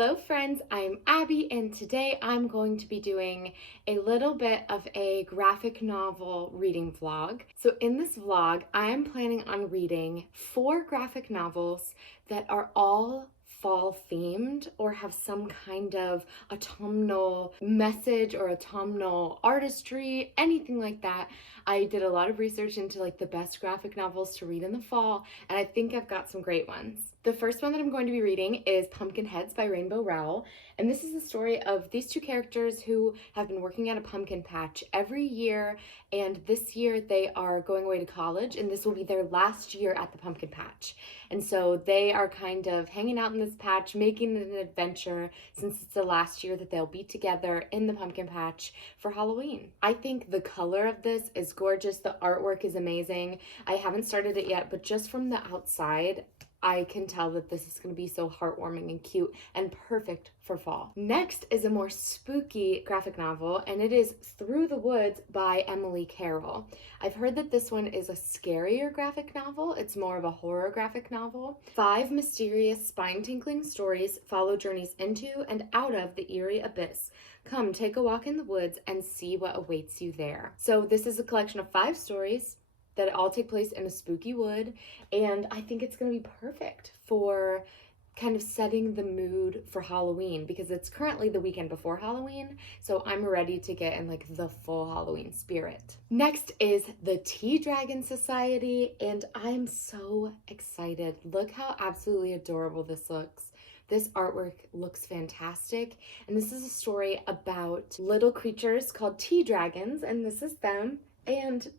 Hello friends, I'm Abby and today I'm going to be doing a little bit of a graphic novel reading vlog. So in this vlog, I'm planning on reading 4 graphic novels that are all fall themed or have some kind of autumnal message or autumnal artistry, anything like that. I did a lot of research into like the best graphic novels to read in the fall, and I think I've got some great ones. The first one that I'm going to be reading is Pumpkinheads by Rainbow Rowell, and this is the story of these 2 characters who have been working at a pumpkin patch every year, and this year they are going away to college, and this will be their last year at the pumpkin patch. And so they are kind of hanging out in this patch, making it an adventure since it's the last year that they'll be together in the pumpkin patch for Halloween. I think the color of this is gorgeous. The artwork is amazing. I haven't started it yet, but just from the outside, I can tell that this is going to be so heartwarming and cute and perfect for fall. Next is a more spooky graphic novel, and it is Through the Woods by Emily Carroll. I've heard that this one is a scarier graphic novel. It's more of a horror graphic novel. 5 mysterious, spine-tingling stories follow journeys into and out of the eerie abyss. Come take a walk in the woods and see what awaits you there. So this is a collection of 5 stories that all take place in a spooky wood, and I think it's going to be perfect for kind of setting the mood for Halloween because it's currently the weekend before Halloween, so I'm ready to get in like the full Halloween spirit. Next is The Tea Dragon Society, and I'm so excited. Look how absolutely adorable this looks. This artwork looks fantastic, and this is a story about little creatures called tea dragons, and this is them, and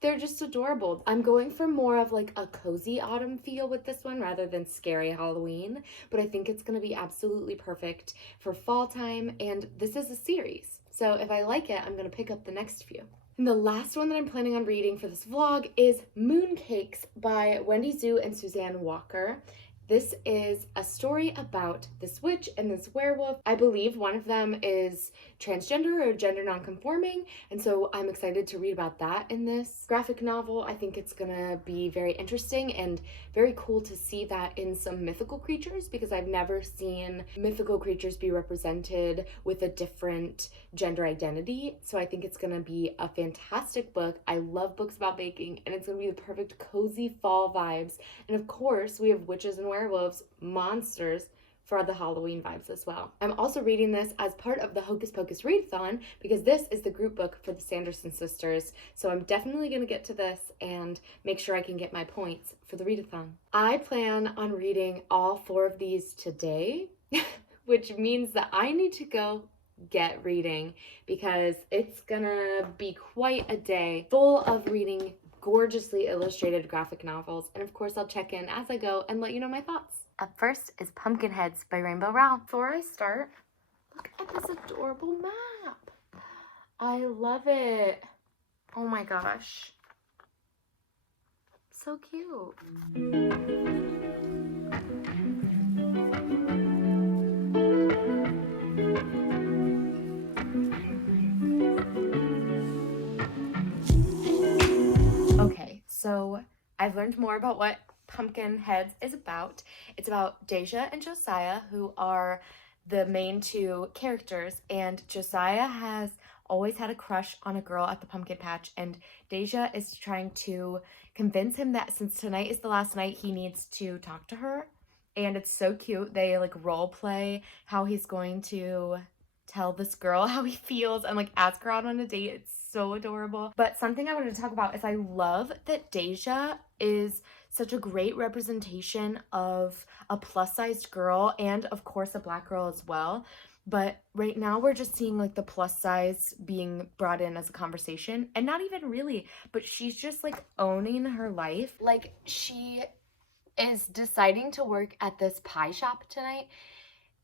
they're just adorable. I'm going for more of like a cozy autumn feel with this one rather than scary Halloween, but I think it's going to be absolutely perfect for fall time, and this is a series. So if I like it, I'm going to pick up the next few. And the last one that I'm planning on reading for this vlog is Mooncakes by Wendy Zhu and Suzanne Walker. This is a story about this witch and this werewolf. I believe one of them is transgender or gender nonconforming, and so I'm excited to read about that in this graphic novel. I think it's gonna be very interesting and very cool to see that in some mythical creatures because I've never seen mythical creatures be represented with a different gender identity. So I think it's gonna be a fantastic book. I love books about baking, and it's gonna be the perfect cozy fall vibes. And of course, we have witches and werewolves, monsters, for the Halloween vibes as well. I'm also reading this as part of the Hocus Pocus Readathon because this is the group book for the Sanderson sisters. So I'm definitely gonna get to this and make sure I can get my points for the readathon. I plan on reading all 4 of these today, which means that I need to go get reading because it's gonna be quite a day full of reading gorgeously illustrated graphic novels, and of course I'll check in as I go and let you know my thoughts. Up first is Pumpkinheads by Rainbow Rowell. Before I start, look at this adorable map. I love it. Oh my gosh. So cute. Okay, so I've learned more about what Pumpkinheads is about. It's about Deja and Josiah, who are the main 2 characters, and Josiah has always had a crush on a girl at the pumpkin patch, and Deja is trying to convince him that since tonight is the last night, he needs to talk to her. And it's so cute. They like role play how he's going to tell this girl how he feels and like ask her out on a date. It's so adorable. But something I wanted to talk about is I love that Deja is such a great representation of a plus-sized girl and of course a Black girl as well. But right now we're just seeing like the plus size being brought in as a conversation, and not even really, but she's just like owning her life. Like she is deciding to work at this pie shop tonight,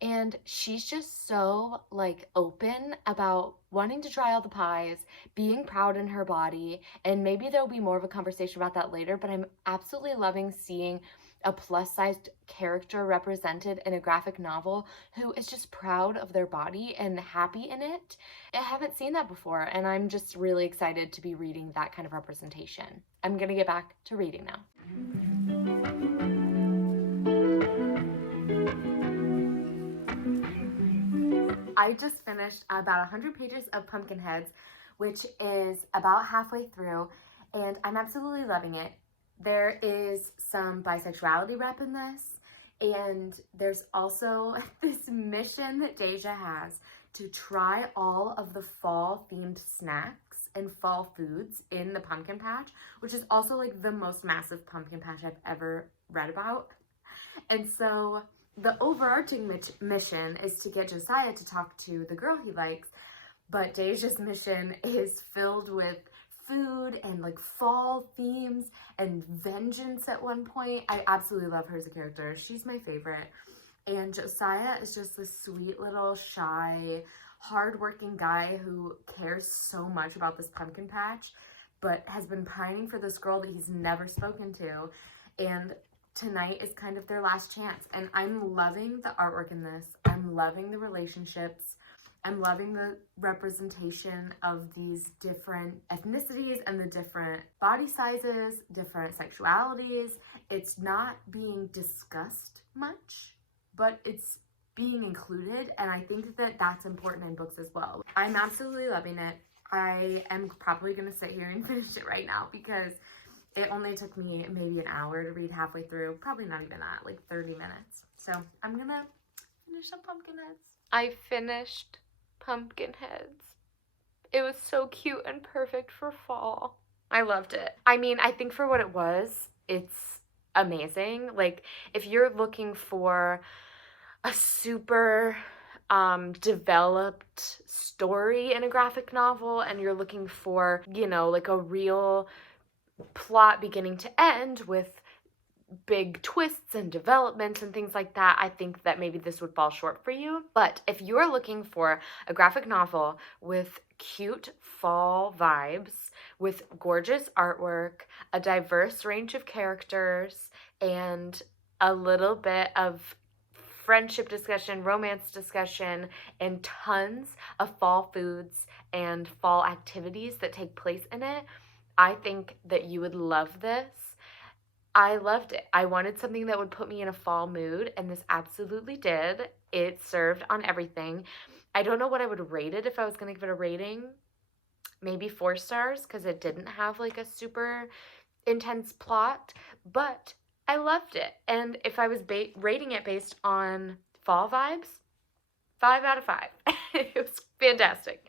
and she's just so like open about wanting to try all the pies, being proud in her body, and maybe there'll be more of a conversation about that later, but I'm absolutely loving seeing a plus-sized character represented in a graphic novel who is just proud of their body and happy in it. I haven't seen that before, and I'm just really excited to be reading that kind of representation. I'm gonna get back to reading now. I just finished about 100 pages of Pumpkinheads, which is about halfway through, and I'm absolutely loving it. There is some bisexuality rep in this, and there's also this mission that Deja has to try all of the fall themed snacks and fall foods in the pumpkin patch, which is also like the most massive pumpkin patch I've ever read about. And so the overarching mission is to get Josiah to talk to the girl he likes, but Deja's mission is filled with food and like fall themes and vengeance at one point. I absolutely love her as a character. She's my favorite. And Josiah is just this sweet little shy, hardworking guy who cares so much about this pumpkin patch, but has been pining for this girl that he's never spoken to. And tonight is kind of their last chance. And I'm loving the artwork in this. I'm loving the relationships. I'm loving the representation of these different ethnicities and the different body sizes, different sexualities. It's not being discussed much, but it's being included, and I think that that's important in books as well. I'm absolutely loving it. I am probably going to sit here and finish it right now because it only took me maybe an hour to read halfway through. Probably not even that, like 30 minutes. So I'm going to finish up Pumpkinheads. I finished Pumpkinheads. It was so cute and perfect for fall. I loved it. I mean, I think for what it was, it's amazing. Like, if you're looking for a super developed story in a graphic novel and you're looking for, you know, like a real plot beginning to end with big twists and developments and things like that, I think that maybe this would fall short for you. But if you're looking for a graphic novel with cute fall vibes, with gorgeous artwork, a diverse range of characters, and a little bit of friendship discussion, romance discussion, and tons of fall foods and fall activities that take place in it, I think that you would love this. I loved it. I wanted something that would put me in a fall mood, and this absolutely did. It served on everything. I don't know what I would rate it if I was going to give it a rating. Maybe 4 stars, because it didn't have like a super intense plot, but I loved it. And if I was rating it based on fall vibes, 5 out of 5. It was fantastic.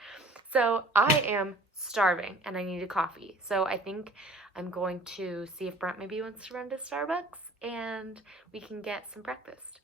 So I am starving and I need a coffee. So I think I'm going to see if Brent maybe wants to run to Starbucks and we can get some breakfast.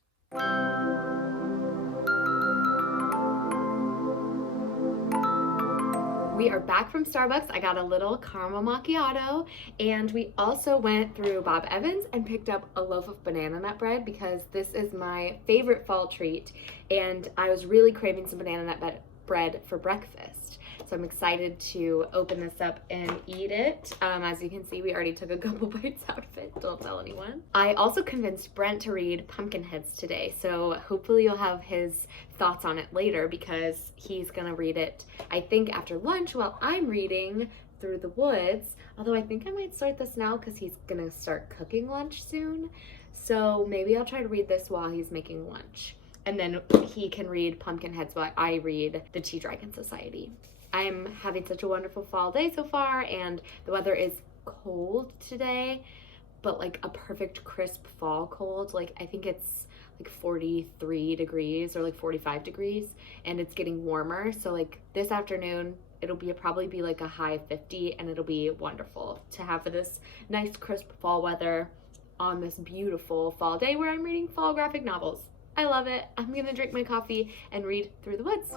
We are back from Starbucks. I got a little caramel macchiato, and we also went through Bob Evans and picked up a loaf of banana nut bread because this is my favorite fall treat, and I was really craving some banana nut bread for breakfast. So I'm excited to open this up and eat it. As you can see, we already took a couple bites out of it. Don't tell anyone. I also convinced Brent to read Pumpkinheads today, so hopefully you'll have his thoughts on it later because he's gonna read it, I think, after lunch while I'm reading Through the Woods. Although I think I might start this now because he's gonna start cooking lunch soon. So maybe I'll try to read this while he's making lunch. And then he can read Pumpkinheads while I read The Tea Dragon Society. I'm having such a wonderful fall day so far, and the weather is cold today, but like a perfect crisp fall cold. Like I think it's like 43 degrees or like 45 degrees, and it's getting warmer. So like this afternoon, it'll probably be like a high of 50, and it'll be wonderful to have this nice crisp fall weather on this beautiful fall day where I'm reading fall graphic novels. I love it. I'm gonna drink my coffee and read Through the Woods.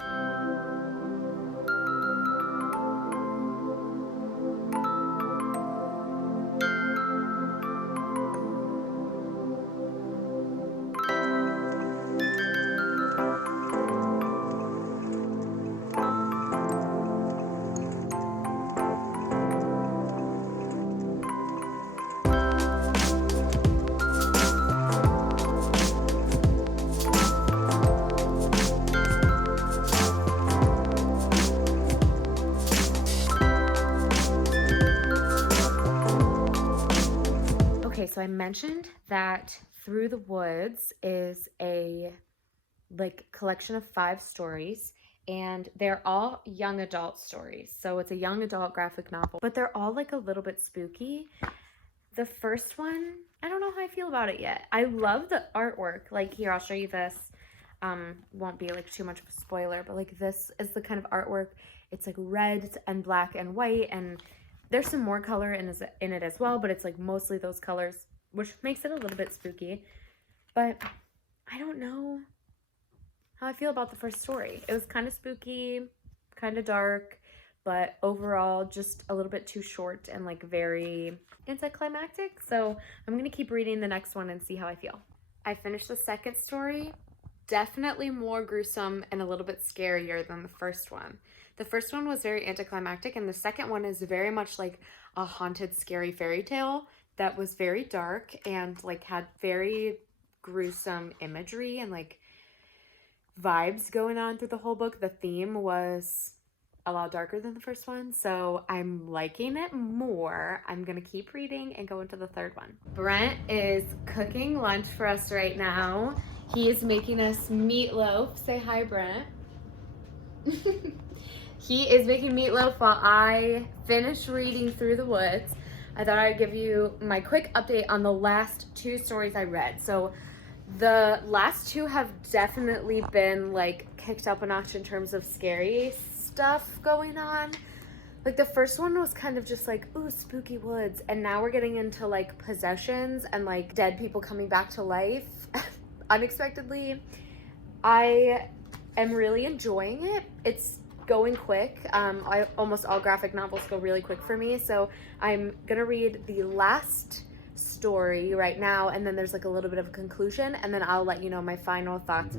Okay, so I mentioned that Through the Woods is a collection of 5 stories, and they're all young adult stories. So it's a young adult graphic novel, but they're all like a little bit spooky. The first one, I don't know how I feel about it yet. I love the artwork. Like here, I'll show you this. Won't be like too much of a spoiler, but like this is the kind of artwork. It's like red and black and white, and there's some more color in it as well, but it's like mostly those colors, which makes it a little bit spooky. But I don't know how I feel about the first story. It was kind of spooky, kind of dark, but overall just a little bit too short and like very anticlimactic. So I'm gonna keep reading the next one and see how I feel. I finished the second story. Definitely more gruesome and a little bit scarier than the first one. The first one was very anticlimactic, and the second one is very much like a haunted, scary fairy tale that was very dark and like had very gruesome imagery and like vibes going on through the whole book. The theme was a lot darker than the first one, so I'm liking it more. I'm gonna keep reading and go into the third one. Brent is cooking lunch for us right now. He is making us meatloaf. Say hi, Brent. He is making meatloaf while I finish reading Through the Woods. I thought I'd give you my quick update on the last two stories I read. So the last two have definitely been like kicked up a notch in terms of scary stuff going on. Like the first one was kind of just like, ooh, spooky woods, and now we're getting into like possessions and like dead people coming back to life unexpectedly. I am really enjoying it. It's going quick. Almost all graphic novels go really quick for me, so I'm gonna read the last story right now, and then there's like a little bit of a conclusion, and then I'll let you know my final thoughts.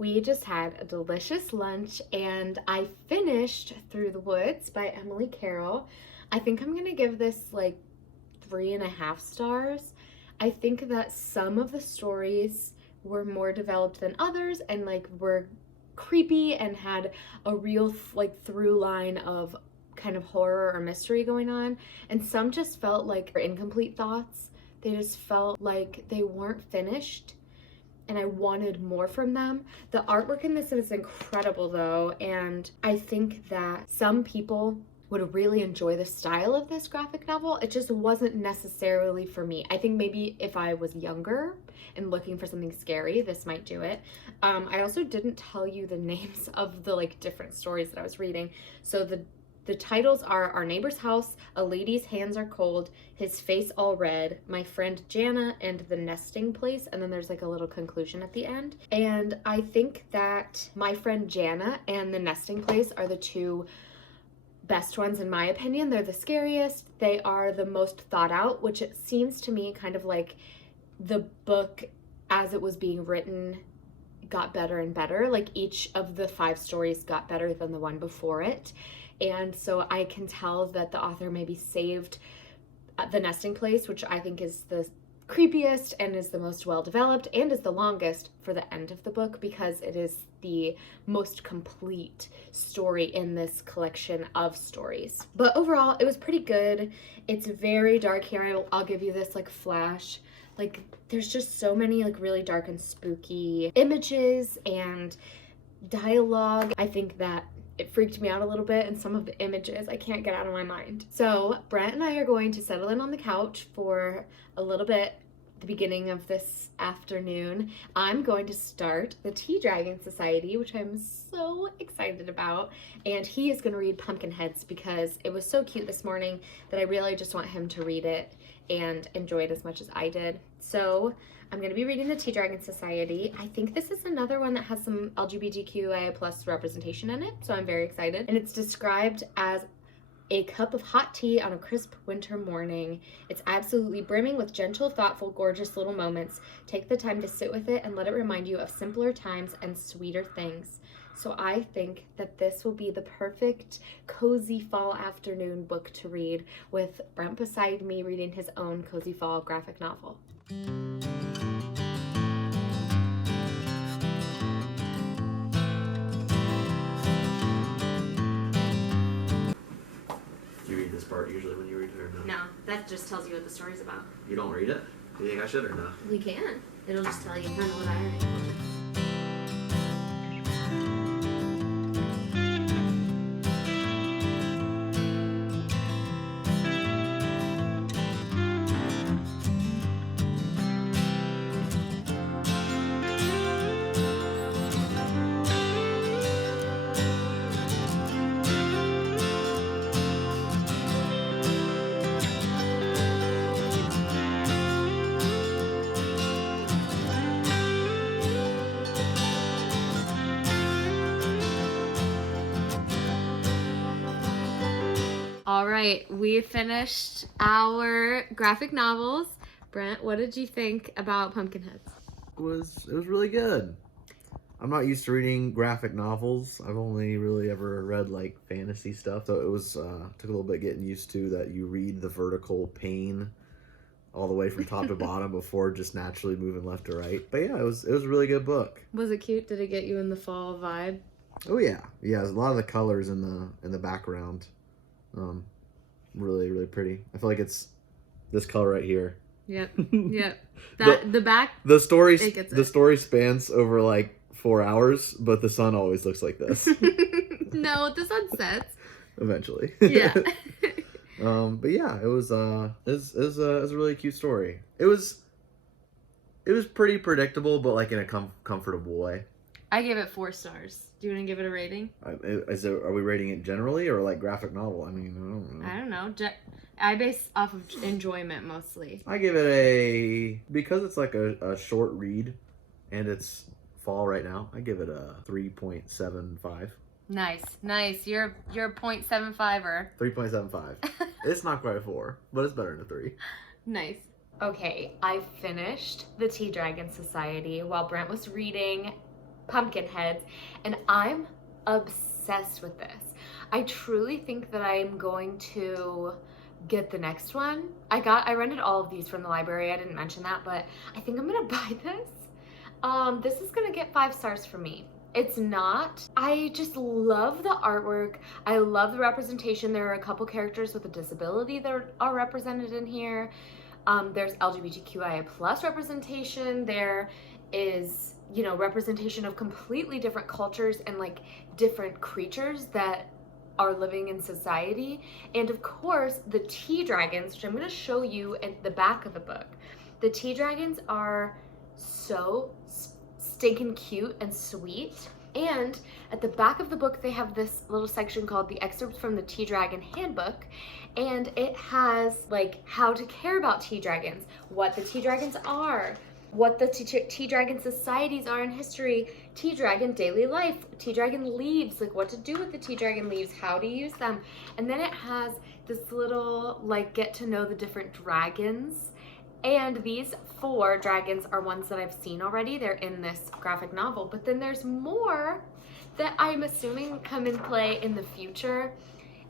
We just had a delicious lunch, and I finished Through the Woods by Emily Carroll. I think I'm gonna give this like 3.5 stars. I think that some of the stories were more developed than others and like were creepy and had a real like through line of kind of horror or mystery going on, and some just felt like incomplete thoughts. They just felt like they weren't finished, and I wanted more from them. The artwork in this is incredible though, and I think that some people would really enjoy the style of this graphic novel. It just wasn't necessarily for me. I think maybe if I was younger and looking for something scary, this might do it. I also didn't tell you the names of the like different stories that I was reading. So the titles are Our Neighbor's House, A Lady's Hands Are Cold, His Face All Red, My Friend Jana, and The Nesting Place. And then there's like a little conclusion at the end. And I think that My Friend Jana and The Nesting Place are the two best ones in my opinion. They're the scariest. They are the most thought out, which it seems to me kind of like the book as it was being written got better and better. Like each of the 5 stories got better than the one before it. And so I can tell that the author maybe saved The Nesting Place, which I think is the creepiest and is the most well developed and is the longest, for the end of the book, because it is the most complete story in this collection of stories. But overall, it was pretty good. It's very dark here. I'll give you this like flash. Like there's just so many like really dark and spooky images and dialogue. I think that it freaked me out a little bit, and some of the images I can't get out of my mind. So Brent and I are going to settle in on the couch for a little bit at the beginning of this afternoon. I'm going to start the Tea Dragon Society, which I'm so excited about, and he is going to read Pumpkinheads because it was so cute this morning that I really just want him to read it and enjoy it as much as I did. So I'm going to be reading the Tea Dragon Society. I think this is another one that has some LGBTQIA+ representation in it, so I'm very excited. And it's described as a cup of hot tea on a crisp winter morning. It's absolutely brimming with gentle, thoughtful, gorgeous little moments. Take the time to sit with it and let it remind you of simpler times and sweeter things. So I think that this will be the perfect cozy fall afternoon book to read with Brent beside me reading his own cozy fall graphic novel. Do you read this part usually when you read it or no? No, that just tells you what the story's about. You don't read it? Do you think I should or no? We can. It'll just tell you kind of what I already know. All right, we finished our graphic novels. Brent, what did you think about Pumpkinheads? It was really good. I'm not used to reading graphic novels. I've only really ever read like fantasy stuff. So it was took a little bit getting used to that you read the vertical pane all the way from top to bottom before just naturally moving left to right. But yeah, it was a really good book. Was it cute? Did it get you in the fall vibe? Oh yeah. Yeah, there's a lot of the colors in the background. Really pretty. I feel like it's this color right here. Yep. Yep. The back. The story spans over like 4 hours, but the sun always looks like this. No, the sun sets. Eventually. Yeah. But yeah, it was a really cute story. It was pretty predictable, but like in a comfortable way. I gave it 4 stars. Do you want to give it a rating? Are we rating it generally or like graphic novel? I mean, I don't know. I base off of enjoyment mostly. I give it because it's like a short read and it's fall right now, I give it a 3.75. Nice. You're a 0.75er. 3.75. It's not quite a 4, but it's better than a 3. Nice. Okay, I finished The Tea Dragon Society while Brent was reading Pumpkinheads, and I'm obsessed with this. I truly think that I'm going to get the next one. I rented all of these from the library. I didn't mention that, but I think I'm gonna buy this. This is gonna get 5 stars for me. It's not. I just love the artwork. I love the representation. There are a couple characters with a disability that are represented in here. There's LGBTQIA plus representation. There is, representation of completely different cultures and like different creatures that are living in society. And of course, the tea dragons, which I'm going to show you at the back of the book. The tea dragons are so stinking cute and sweet. And at the back of the book, they have this little section called the Excerpts from the Tea Dragon Handbook. And it has like how to care about tea dragons, what the tea dragons are, what the tea dragon societies are in history, tea dragon daily life, tea dragon leaves, like what to do with the tea dragon leaves, how to use them. And then it has this little like get to know the different dragons. And these 4 dragons are ones that I've seen already. They're in this graphic novel, but then there's more that I'm assuming come in play in the future.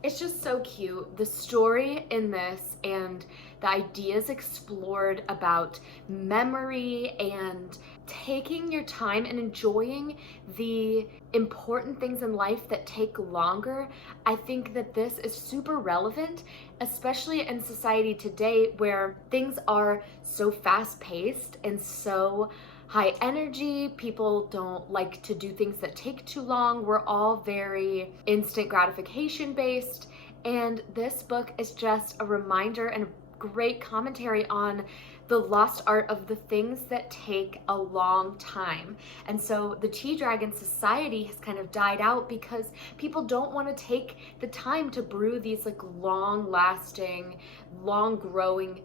It's just so cute. The story in this and the ideas explored about memory and taking your time and enjoying the important things in life that take longer. I think that this is super relevant, especially in society today where things are so fast-paced and so high energy. People don't like to do things that take too long. We're all very instant gratification based. And this book is just a reminder and a great commentary on the lost art of the things that take a long time. And so the Tea Dragon Society has kind of died out because people don't want to take the time to brew these like long lasting, long growing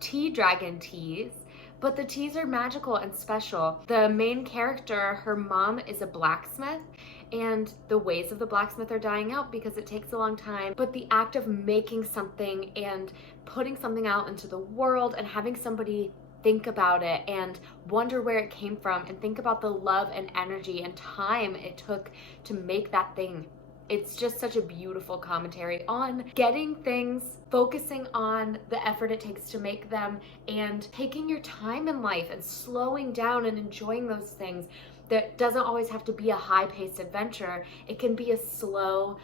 tea dragon teas. But the teas are magical and special. The main character, her mom is a blacksmith, and the ways of the blacksmith are dying out because it takes a long time. But the act of making something and putting something out into the world and having somebody think about it and wonder where it came from and think about the love and energy and time it took to make that thing. It's just such a beautiful commentary on getting things, focusing on the effort it takes to make them, and taking your time in life and slowing down and enjoying those things. That doesn't always have to be a high-paced adventure. It can be a slow,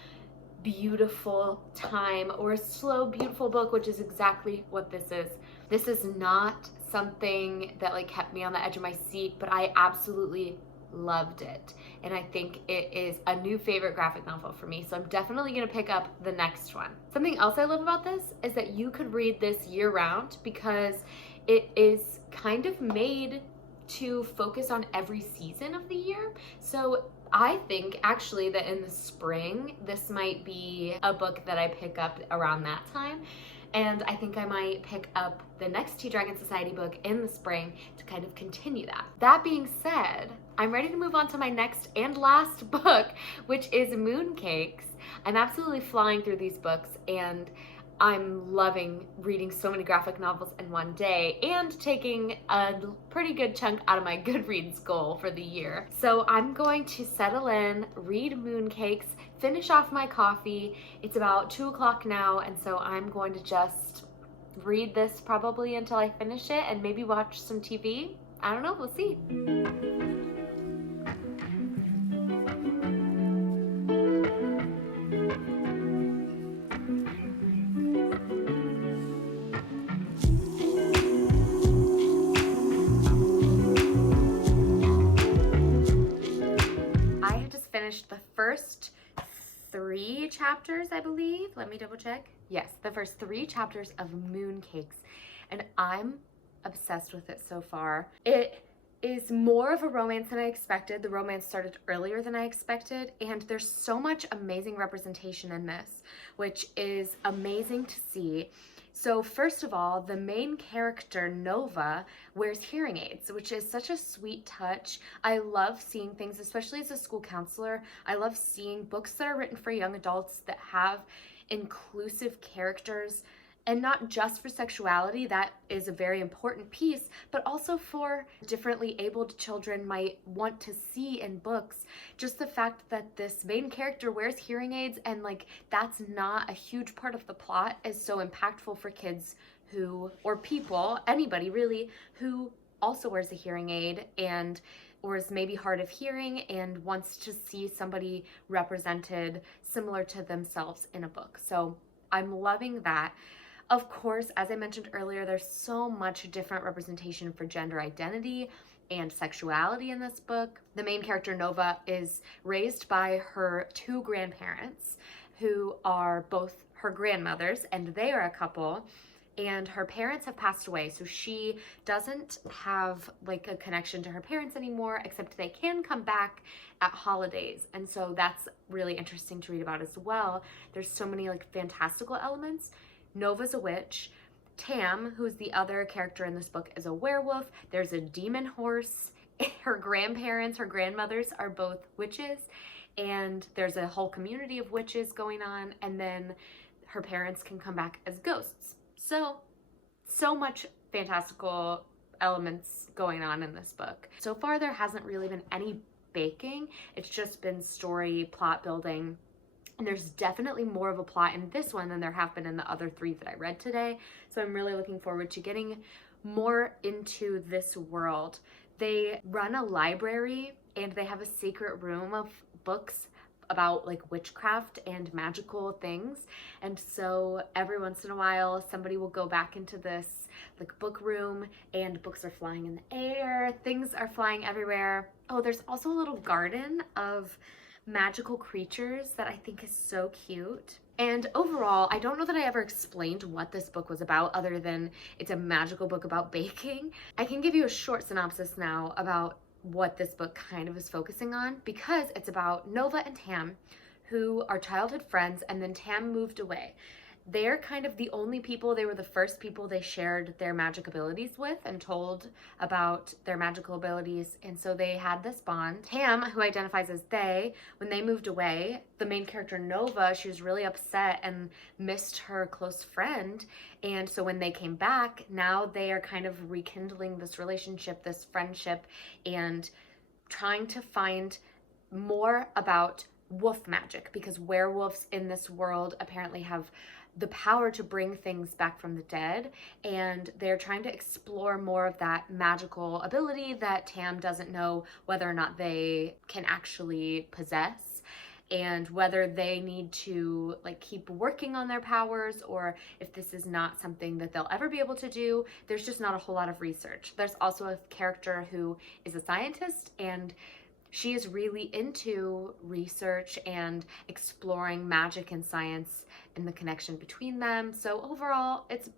beautiful time, or a slow, beautiful book, which is exactly what this is. This is not something that like kept me on the edge of my seat, but I absolutely loved it. And I think it is a new favorite graphic novel for me. So I'm definitely gonna pick up the next one. Something else I love about this is that you could read this year round because it is kind of made to focus on every season of the year. So I think actually that in the spring, this might be a book that I pick up around that time. And I think I might pick up the next Tea Dragon Society book in the spring to kind of continue that. That being said, I'm ready to move on to my next and last book, which is Mooncakes. I'm absolutely flying through these books, and I'm loving reading so many graphic novels in one day and taking a pretty good chunk out of my Goodreads goal for the year. So I'm going to settle in, read Mooncakes, finish off my coffee. It's about 2 o'clock now, and so I'm going to just read this probably until I finish it and maybe watch some TV. I don't know, we'll see. Finished the first 3 chapters, I believe. Let me double check. Yes, the first 3 chapters of Mooncakes, and I'm obsessed with it so far. It is more of a romance than I expected. The romance started earlier than I expected, and there's so much amazing representation in this, which is amazing to see. So first of all, the main character, Nova, wears hearing aids, which is such a sweet touch. I love seeing things, especially as a school counselor. I love seeing books that are written for young adults that have inclusive characters, and not just for sexuality, that is a very important piece, but also for differently abled children might want to see in books. Just the fact that this main character wears hearing aids and like that's not a huge part of the plot is so impactful for kids who, or people, anybody really, who also wears a hearing aid and or is maybe hard of hearing and wants to see somebody represented similar to themselves in a book. So I'm loving that. Of course, as I mentioned earlier, there's so much different representation for gender identity and sexuality in this book. The main character, Nova, is raised by her 2 grandparents who are both her grandmothers, and they are a couple, and her parents have passed away, so she doesn't have like a connection to her parents anymore, except they can come back at holidays, and so that's really interesting to read about as well. There's so many like fantastical elements. Nova's a witch. Tam, who's the other character in this book, is a werewolf. There's a demon horse. Her grandparents, her grandmothers are both witches, and there's a whole community of witches going on, and then her parents can come back as ghosts. So much fantastical elements going on in this book. So far, there hasn't really been any baking. It's just been story, plot building. And there's definitely more of a plot in this one than there have been in the other 3 that I read today. So I'm really looking forward to getting more into this world. They run a library and they have a secret room of books about like witchcraft and magical things. And so every once in a while, somebody will go back into this like book room and books are flying in the air. Things are flying everywhere. Oh, there's also a little garden of magical creatures that I think is so cute. And overall, I don't know that I ever explained what this book was about other than it's a magical book about baking. I can give you a short synopsis now about what this book kind of is focusing on, because it's about Nova and Tam, who are childhood friends, and then Tam moved away. they're kind of the only people, they were the first people they shared their magic abilities with and told about their magical abilities. And so they had this bond. Tam, who identifies as they, when they moved away, the main character Nova, she was really upset and missed her close friend. And so when they came back, now they are kind of rekindling this relationship, this friendship, and trying to find more about wolf magic, because werewolves in this world apparently have the power to bring things back from the dead, and they're trying to explore more of that magical ability that Tam doesn't know whether or not they can actually possess, and whether they need to like keep working on their powers, or if this is not something that they'll ever be able to do. There's just not a whole lot of research. There's also a character who is a scientist, and she is really into research and exploring magic and science and the connection between them. So overall, it's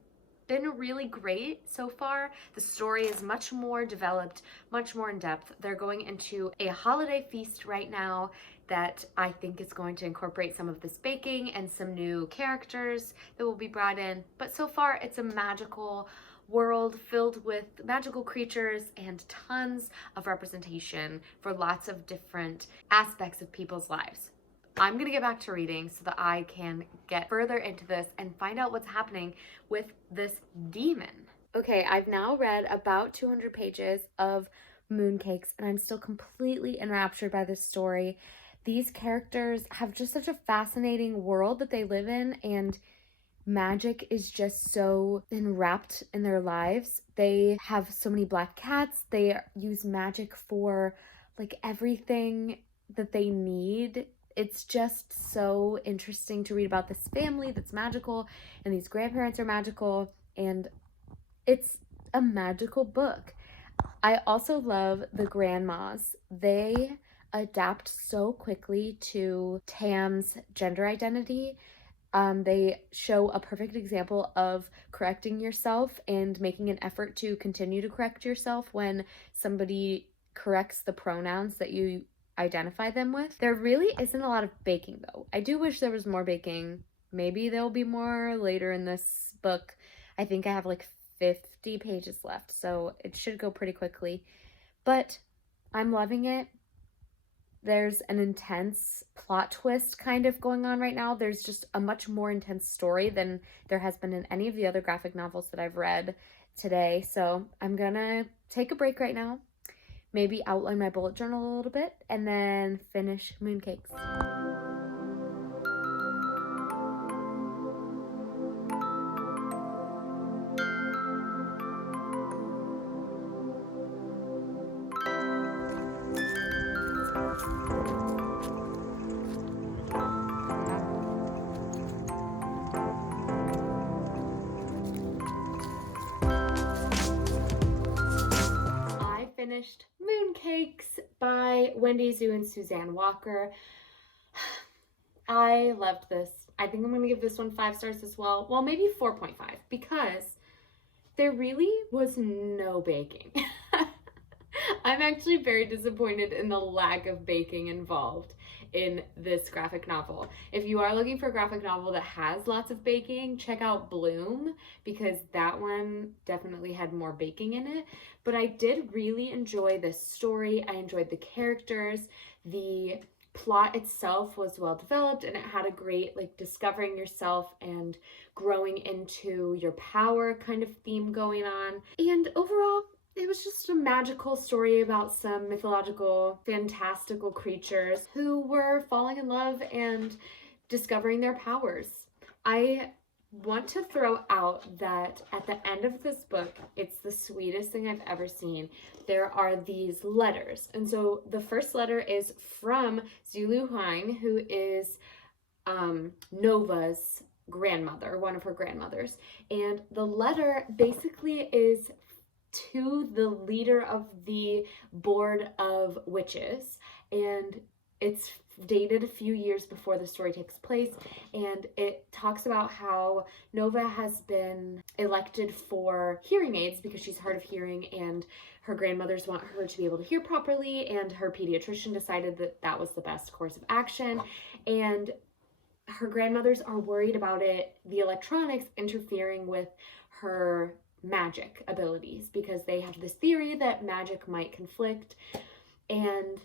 been really great so far. The story is much more developed, much more in depth. They're going into a holiday feast right now that I think is going to incorporate some of this baking and some new characters that will be brought in. But so far, it's a magical world filled with magical creatures and tons of representation for lots of different aspects of people's lives. I'm gonna get back to reading so that I can get further into this and find out what's happening with this demon. Okay, I've now read about 200 pages of Mooncakes, and I'm still completely enraptured by this story. These characters have just such a fascinating world that they live in, and magic is just so enwrapped in their lives. They have so many black cats. They use magic for like everything that they need. It's just so interesting to read about this family that's magical, and these grandparents are magical, and it's a magical book. I also love the grandmas. They adapt so quickly to Tam's gender identity. They show a perfect example of correcting yourself and making an effort to continue to correct yourself when somebody corrects the pronouns that you identify them with. There really isn't a lot of baking though. I do wish there was more baking. Maybe there'll be more later in this book. I think I have like 50 pages left, so it should go pretty quickly. But I'm loving it. There's an intense plot twist kind of going on right now. There's just a much more intense story than there has been in any of the other graphic novels that I've read today. So I'm gonna take a break right now, maybe outline my bullet journal a little bit, and then finish Mooncakes. Finished Mooncakes by Wendy Zhu and Suzanne Walker. I loved this. I think I'm going to give this one 5 stars as well. Well, maybe 4.5, because there really was no baking. I'm actually very disappointed in the lack of baking involved in this graphic novel. If you are looking for a graphic novel that has lots of baking, check out Bloom, because that one definitely had more baking in it. But I did really enjoy this story. I enjoyed the characters. The plot itself was well developed, and it had a great like discovering yourself and growing into your power kind of theme going on. And overall, it was just a magical story about some mythological, fantastical creatures who were falling in love and discovering their powers. I want to throw out that at the end of this book, it's the sweetest thing I've ever seen. There are these letters. And so the first letter is from Zulu Huang, who is Nova's grandmother, one of her grandmothers. And the letter basically is to the leader of the board of witches, and it's dated a few years before the story takes place, and it talks about how Nova has been elected for hearing aids because she's hard of hearing, and her grandmothers want her to be able to hear properly, and her pediatrician decided that that was the best course of action. And her grandmothers are worried about the electronics interfering with her magic abilities, because they have this theory that magic might conflict. And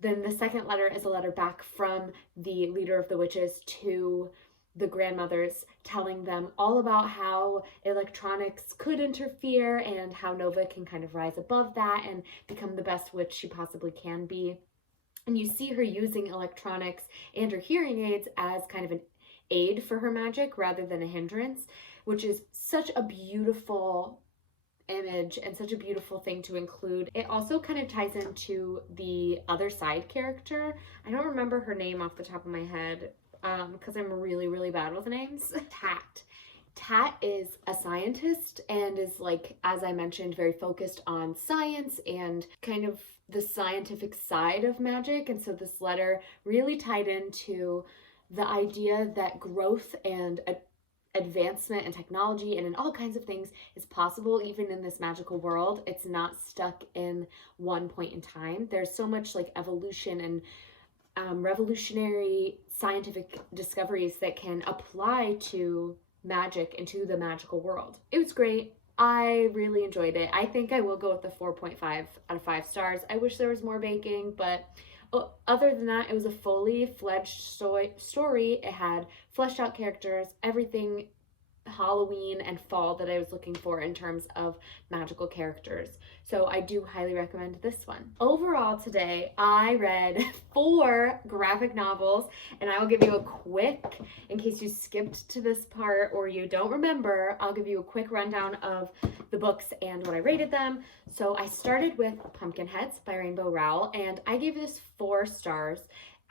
then the second letter is a letter back from the leader of the witches to the grandmothers, telling them all about how electronics could interfere and how Nova can kind of rise above that and become the best witch she possibly can be. And you see her using electronics and her hearing aids as kind of an aid for her magic rather than a hindrance, which is such a beautiful image and such a beautiful thing to include. It also kind of ties into the other side character. I don't remember her name off the top of my head because I'm really, really bad with names. Tat. Tat is a scientist and is, like, as I mentioned, very focused on science and kind of the scientific side of magic. And so this letter really tied into the idea that growth and advancement and technology and in all kinds of things is possible even in this magical world. It's not stuck in one point in time. There's so much like evolution and revolutionary scientific discoveries that can apply to magic and to the magical world. It was great. I really enjoyed it. I think I will go with the 4.5 out of 5 stars. I wish there was more baking, but other than that, it was a fully fledged story. It had fleshed out characters, everything Halloween and fall that I was looking for in terms of magical characters. So I do highly recommend this one. Overall today, I read 4 graphic novels, and I will give you a quick, in case you skipped to this part or you don't remember, I'll give you a quick rundown of the books and what I rated them. So I started with Pumpkinheads by Rainbow Rowell, and I gave this 4 stars.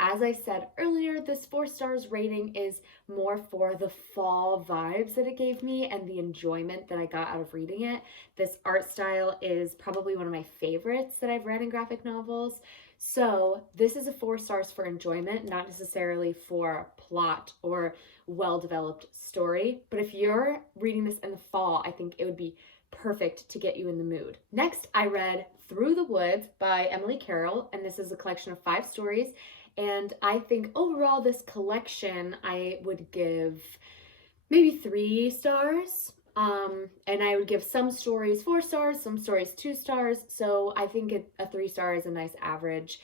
As I said earlier, this 4 stars rating is more for the fall vibes that it gave me and the enjoyment that I got out of reading it. This art style is probably one of my favorites that I've read in graphic novels. So this is a 4 stars for enjoyment, not necessarily for plot or well-developed story. But if you're reading this in the fall, I think it would be perfect to get you in the mood. Next, I read Through the Woods by Emily Carroll, and this is a collection of 5 stories. And I think overall this collection I would give maybe 3 stars. And I would give some stories 4 stars, some stories 2 stars. So I think a 3 star is a nice average.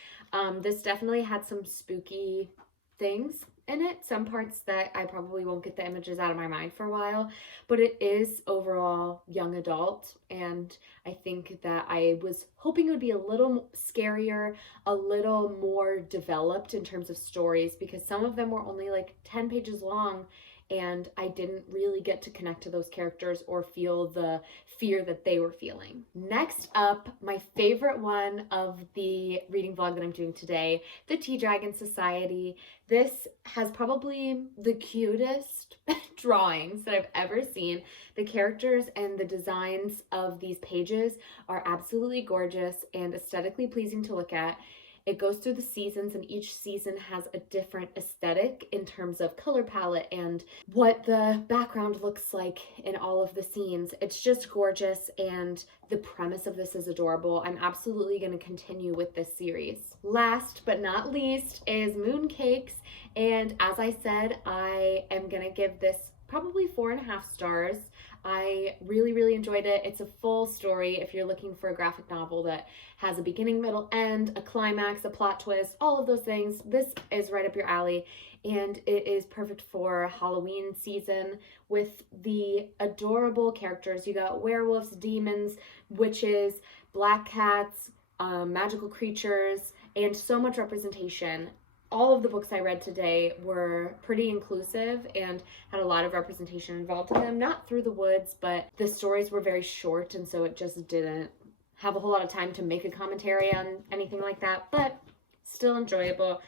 This definitely had some spooky things in it, some parts that I probably won't get the images out of my mind for a while, but it is overall young adult, and I think that I was hoping it would be a little scarier, a little more developed in terms of stories, because some of them were only like 10 pages long, and I didn't really get to connect to those characters or feel the fear that they were feeling. Next up, my favorite one of the reading vlog that I'm doing today, the Tea Dragon Society. This has probably the cutest drawings that I've ever seen. The characters and the designs of these pages are absolutely gorgeous and aesthetically pleasing to look at. It goes through the seasons, and each season has a different aesthetic in terms of color palette and what the background looks like in all of the scenes. It's just gorgeous, and the premise of this is adorable. I'm absolutely going to continue with this series. Last but not least is Mooncakes, and as I said, I am going to give this probably 4.5 stars. I really, really enjoyed it. It's a full story if you're looking for a graphic novel that has a beginning, middle, end, a climax, a plot twist, all of those things. This is right up your alley, and it is perfect for Halloween season with the adorable characters. You got werewolves, demons, witches, black cats, magical creatures, and so much representation. All of the books I read today were pretty inclusive and had a lot of representation involved in them. Not Through the Woods, but the stories were very short, and so it just didn't have a whole lot of time to make a commentary on anything like that, but still enjoyable.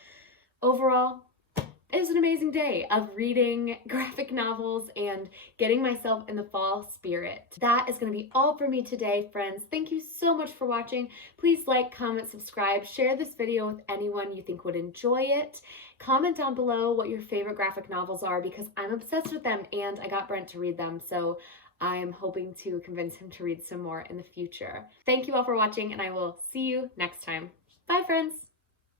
Overall, it was an amazing day of reading graphic novels and getting myself in the fall spirit. That is going to be all for me today, friends. Thank you so much for watching. Please like, comment, subscribe, share this video with anyone you think would enjoy it. Comment down below what your favorite graphic novels are, because I'm obsessed with them and I got Brent to read them, so I'm hoping to convince him to read some more in the future. Thank you all for watching, and I will see you next time. Bye, friends!